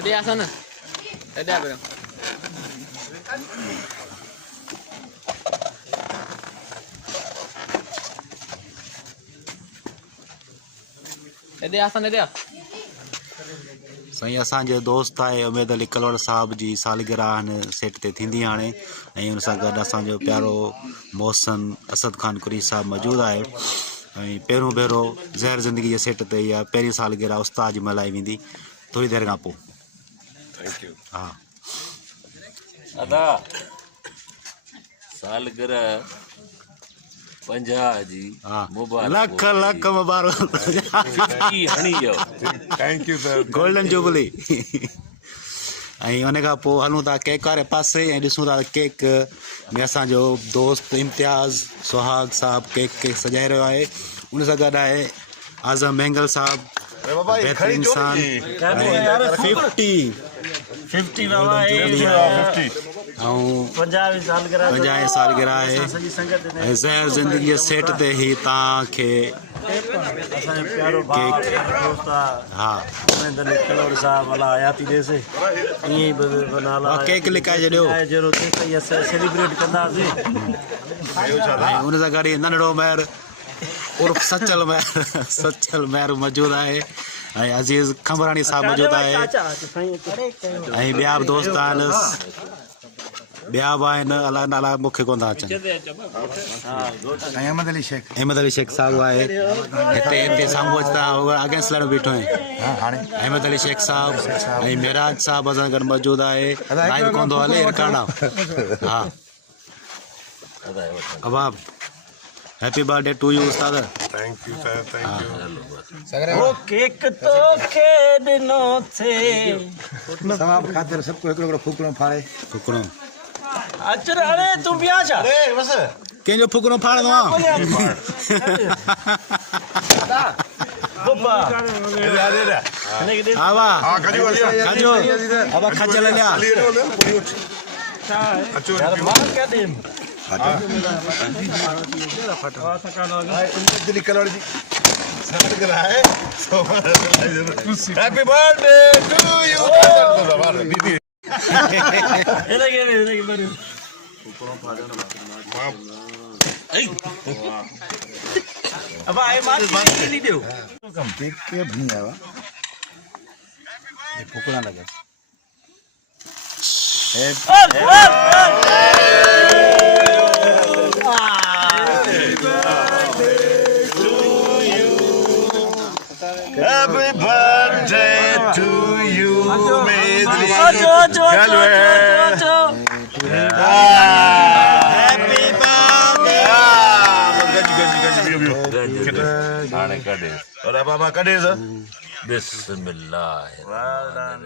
Tadi asana. Tadi apa? Tadi asana dia. Sai असांजे दोस्त आहे उमेद अली कलवड़ साहब जी सालगिरह सेट ते थींदी हाणे ऐं उन सां गॾु असांजो प्यारो मोहसिन असद खान कुरी साहब मौजूदु आहे ऐं पहिरियों भेरो ज़हर ज़िंदगी जे सेट ते इहा पहिरीं सालगिरह उस्ताद जी मल्हाई वेंदी थोरी देरि खां पोइ। Thank you. हा अदा सालगिरह 50 जी मुबारक लख लख मुबारक हणी जो thank you sir. Golden jubilee ऐं उन खां पोइ हलूं था केक वारे पासे ऐं ॾिसूं था केक में असांजो दोस्त इम्तियाज़ सुहाग साहब केक सजाए रहियो आहे। उन सां गॾु आहे आज़म मैंगल साहब बहितरीन इंसान 50 बाबा ऐं 50 सालगिरह आहे ऐं ज़हर ज़िंदगी जे सेट ते ई तव्हांखे असांजो प्यारो भाउ दोस्त हा उमेद अली कलवड़ साहब अला हयाती ॾेसि ईअं ई नाला केक लिकाए छॾियो जहिड़ो केक इहा सेलिब्रेट कंदासीं। ऐं उन सां गॾु नंढड़ो महिर उर्फ सचल महिर मौजूदु आहे ऐं अज़ीज़ खंबराणी साहब मौजूदु आहे ऐं ॿिया बि दोस्त आहिनि ॿिया बि आहिनि अलाए नाला मूंखे कोन था अचनि। अहमद अली शेख साहब आहे हिते साम्हूं अची अगेंस्ट लड़ बीठो आहे अहमद अली शेख साहब ऐं मेराज साहब असां गॾु मौजूदु आहे लाइव कोन थो हले रिकॉर्ड आहे। हा अबाब happy birthday to you Ustad. Thank you sir. Thank you. वो केक तो के दिनो थे सवाब खातिर सबको हिकिड़ो फुकड़ो फाड़े फुकड़ो अचर अरे तू बिया छा कंहिंजो फुकड़ो फाड़ंदो आहे बब्बा हा वाह हाँ खजो खजो अब खजल लिया यार मां क्या दे दिल्ली कलवड़ जी सालगिरह है। Happy birthday to you. दीदी ये बड़ी अब आए मां नहीं दो केक के बनी आवा ये फुकड़ा लगे Happy birthday to you. Happy birthday. Bismillah. well done